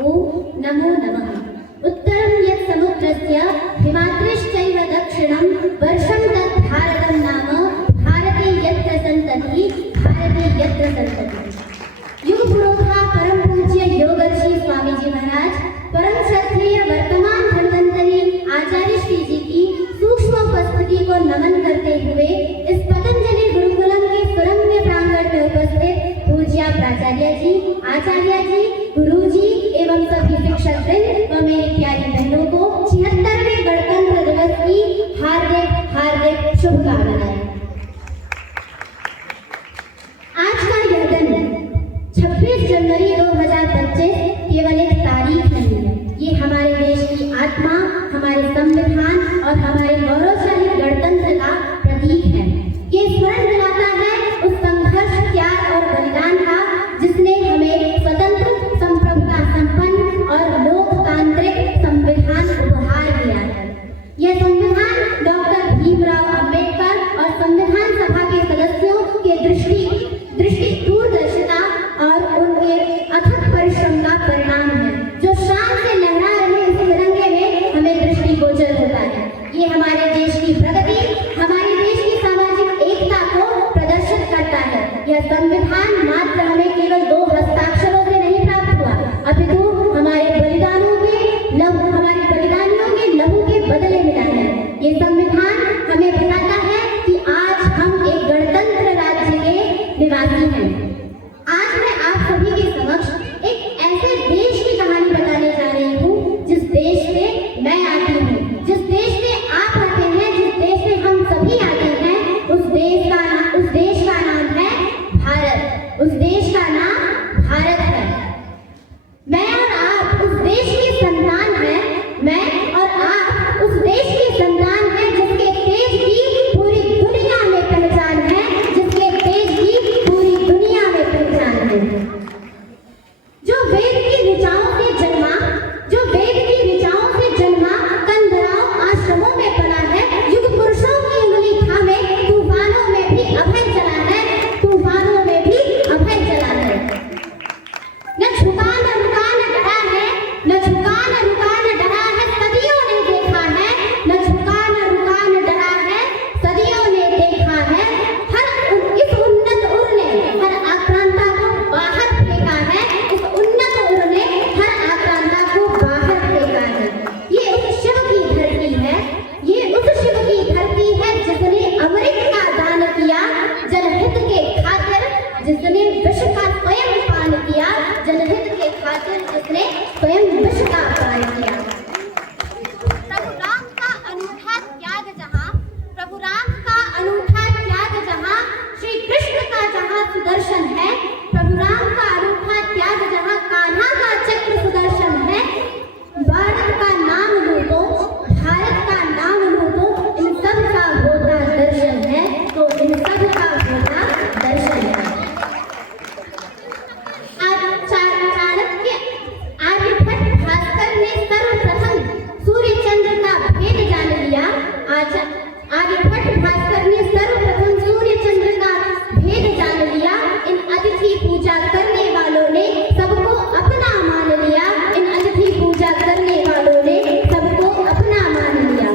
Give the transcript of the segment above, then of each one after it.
ओम नमो नमः। उत्तरं यत् समुद्रस्य हिमाद्रिश्चैव दक्षिणं वर्षं तत् भारतं नाम भारते यत्र सन्तति भारते यत्र सन्तति। युग पुरोधा परम पूज्य योगर्षि स्वामी जी महाराज परम श्रद्धेय वर्तमान धन्वंतरी आचार्य श्री जी की सूक्ष्म उपस्थिति को नमन करते हुए इस पतंजलि गुरुकुलम के सुरम्य प्रांगण में उपस्थित पूज्य प्राचार्य जी, आचार्य जी, गुरु जी एवं सभी शिक्षक वृंद व मेरी प्यारी बहनों को 76वें गणतंत्र दिवस की हार्दिक हार्दिक शुभकामनाएं। आज का यह दिन 26 जनवरी 2025 केवल एक तारीख नहीं है, ये हमारे देश की आत्मा, हमारे संविधान और हमारे गौरवशाली गणतंत्र का प्रतीक है। ये स्मरण दिलाता है उस संघर्ष, त्याग और बलिदान का जिसने हमें स्वतंत्र, संप्रभुता संपन्न और लोकतांत्रिक संविधान उपहार दिया है। यह संविधान डॉक्टर भीमराव अंबेडकर और संविधान सभा के सदस्यों के दृष्टि दूरदर्शिता और उनके अथक परिश्रम का परिणाम है, जो शान से लहरा रहे इस तिरंगे में हमें दृष्टिगोचर होता है। ये हमारे देश की प्रगति, हमारे देश की सामाजिक एकता को प्रदर्शित करता है। यह संविधान मात्र हमें केवल 2 हस्ताक्षरों से नहीं प्राप्त हुआ, अपितु हमारे बलिदानियों के लहू के बदले मिला है। ये संविधान हमें बताता है कि आज हम एक गणतंत्र राज्य के निवासी हैं। आज मैं आप सभी के समक्ष एक ऐसे देश की कहानी बताने जा रही हूँ जिस देश से मैं आती हूँ, जिस देश से आप आते हैं, जिस देश से हम सभी आते हैं। उस देश का नाम है भारत। उस देश का नाम भारत है। मैं और आप उस देश की संतान हैं। मैं और आप उस देश की संतान हैं जिसके तेज की पूरी दुनिया में पहचान है, जिसके तेज की पूरी दुनिया में पहचान है। जो वेद की ऋचाओं से जन्मा, कंदराव आश्रमों में पला है, युग पुरुषों की उंगली थामे तूफानों में भी अभय चला है, तूफानों में भी अभय चला है। न झुका न रुका न डरा है, न झुका न रुका न डरा है, सदियों ने देखा है। न झुका न रुका न डरा है, सदियों ने देखा है। इस उन्नत उर ने हर आक्रांता को बाहर फेंका है। इस उन्नत उर ने हर आक्रांता को बाहर फेंका है। ये उस शिव की धरती है, ये उस शिव की धरती है जिसने अमृत का दान किया जनहित के खातिर, जिसने विष का स्वयं पान किया जनहित के खातिर, जिसने स्वयं विष का पान किया। प्रभु राम का अनूठा त्याग जहाँ, श्री कृष्ण का जहाँ सुदर्शन है। प्रभु राम का अनूठा त्याग जहाँ, कान्हा का चक्र सुदर्शन है। भारत का नाम लो तो, भारत का नाम लो तो इन सब का होता दर्शन है, तो इन सब का होता दर्शन है। आर्यभट्ट भास्कर ने सर्वप्रथम सूर्य चंद्र का भेद जान लिया। आर्यभट्ट भास्कर ने सर्वप्रथम सूर्य चंद्र का भेद जान लिया। इन अतिथि पूजा करने वालों ने सबको अपना मान लिया। इन अतिथि पूजा करने वालों ने सबको अपना मान लिया।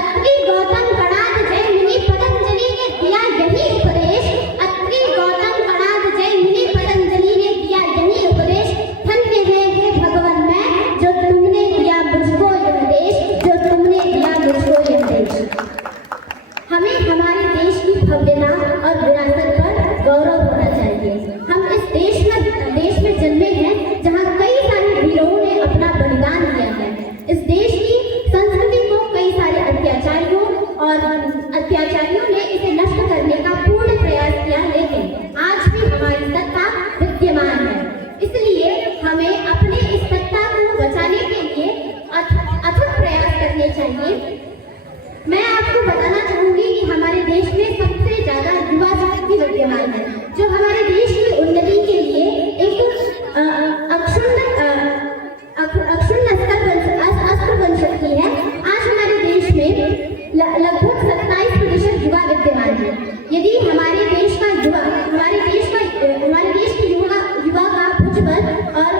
अत्रि गौतम गणाद जैमिनी पतंजलि ने दिया यही उपदेश। अत्रि गौतम गणाद जैमिनी पतंजलि ने दिया यही उपदेश। धन्य है हे भगवान मैं, जो तुमने दिया मुझको यह देश, जो तुमने दिया मुझको यह देश। हमें हमारे देश की भव्यता और विरासत पर गौरव होना चाहिए। हम इस देश में जन्मे हैं जहाँ कई सारे वीरों ने अपना बलिदान दिया है। इस देश की संस्कृति को कई सारे अत्याचारियों ने इसे नष्ट करने का पूर्ण प्रयास किया, लेकिन आज भी हमारी सत्ता विद्यमान है। इसलिए हमें अपने इस सत्ता को बचाने के लिए अथक प्रयास करने चाहिए। मैं आपको बताना चाहूंगी कि हमारे देश में सबसे ज्यादा युवा शक्ति विद्यमान है, जो हमारे देश की उन्नति के लिए एक अस्त्र बन सकती है। आज हमारे देश में लगभग 27% युवा विद्यमान है। यदि हमारे देश के युवा का भुजबल और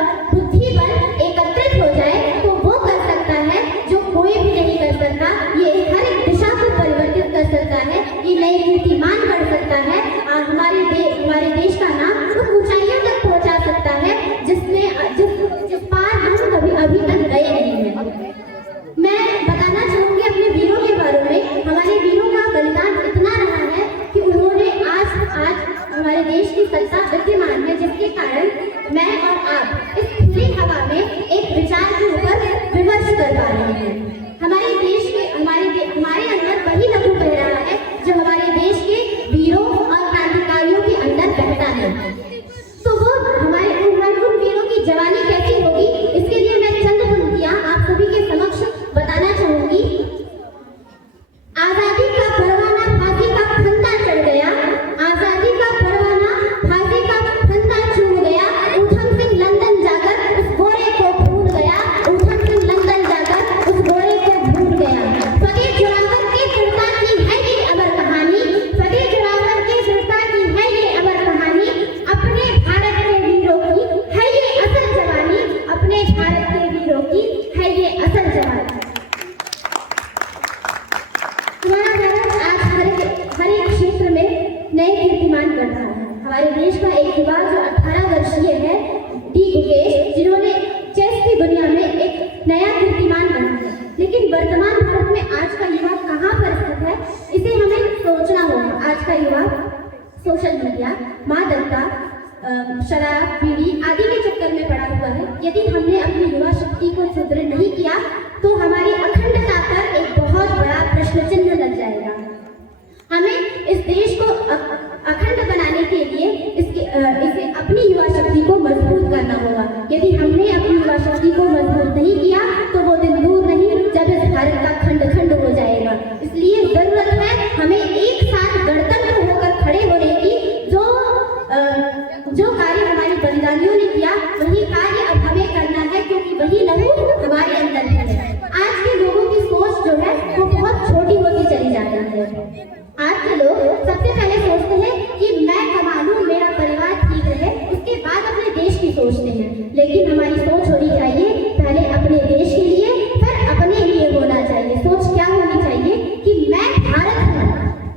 जिस पार हम कभी अभी तक गए नहीं हैं। मैं बताना चाहूंगी अपने वीरों के बारे में। हमारे वीरों का बलिदान इतना रहा है कि उन्होंने आज हमारे देश की सत्ता विद्यमान है, जिसके कारण मैं और आप इस खुली हवा में एक विचार के ऊपर विमर्श कर पा रहे हैं। हमारे देश के हमारे अंदर वही लहू बह रहा है जो हमारे देश के वीरों और क्रांतिकारियों के अंदर बहता है। तो वो हमारे उन वीरों की जवानी कैसी होगी, इसके लिए मैं चंद पंक्तियां आप सभी के समक्ष बताना चाहूंगी। आजादी का परवाना फांसी का फंदा चढ़ गया, आजादी का परवाना फांसी का फंदा छूट गया, ऊधम सिंह लंदन जाकर उस गोरे को भूल गया, ऊधम सिंह लंदन जाकर उस गोरे को भूल गया। फतेह जुड़ावर की वीरता की है ये अमर कहानी, फतेह जुड़ावर की वीरता की है ये अमर कहानी, अपने भारत के वीरों की है ये असल जवानी, अपने भारत के वीरों की है ये असल जवानी। हमारा भारत आज हर एक क्षेत्र में नए कीर्तिमान कर रहा है। हमारे देश का एक युवा जो 18 वर्षीय है, डी गुकेश, जिन्होंने चेस की दुनिया में एक नया कीर्तिमान बना है। लेकिन वर्तमान भारत में आज का युवा कहाँ पर स्थित है, इसे हमें सोचना होगा। आज का युवा सोशल मीडिया, मादकता, शराब, बीड़ी आदि के चक्कर में पड़ा हुआ है। यदि हमने अपनी युवा शक्ति को सुदृढ़ नहीं किया तो हमारी अखंडता पर एक बहुत बड़ा प्रश्न चिन्ह लग जाएगा। हमें इस देश को अखंड बनाने के लिए इसे अपनी युवा शक्ति को मजबूत करना होगा। यदि हमने अपनी युवा शक्ति को मजबूत नहीं किया तो वो दिन दूर नहीं जब इस भारत का खंड खंड हो जाएगा। इसलिए जरूरत है हमें एक साथ गणतंत्र होकर खड़े होने की। जो कार्य हमारे बलिदानियों ने किया वही कार्य अब हमें करना है, क्योंकि वही लहू हमारे अंदर है। आज के लोगों की सोच जो है वो बहुत छोटी होती चली जा रही है। आज के लोग सबसे पहले सोचते हैं कि मैं कमा लूं, मेरा परिवार ठीक रहे, उसके बाद अपने देश की सोचते हैं। लेकिन हमारी सोच होनी चाहिए पहले अपने देश के लिए, फिर अपने लिए होना चाहिए। सोच क्या होनी चाहिए कि मैं भारत हूँ,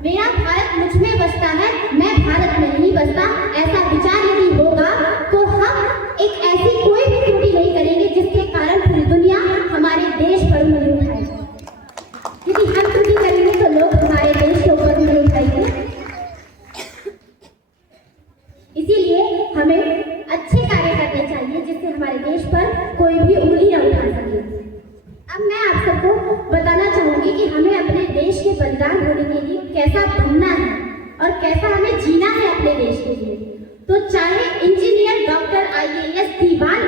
मेरा भारत मुझ में बसता है, मैं भारत में नहीं बसता। ऐसा विचार यदि होगा तो हम एक ऐसी कोई भी त्रुटि नहीं करेंगे जिसके कारण पूरी दुनिया हमारे देश पर उंगली उठाए। यदि हम त्रुटि करेंगे तो लोग हमारे देश के ऊपर उंगली उठाएंगे। इसीलिए हमें अच्छे कार्य करने चाहिए जिससे हमारे देश पर कोई भी उंगली न उठा सके। अब मैं आप सबको बताना चाहूंगी कि हमें अपने देश के बलिदान होने के लिए कैसा बनना है और कैसा हमें जीना है अपने देश के लिए। तो चाहे इंजीनियर, डॉक्टर, IAS, दीवान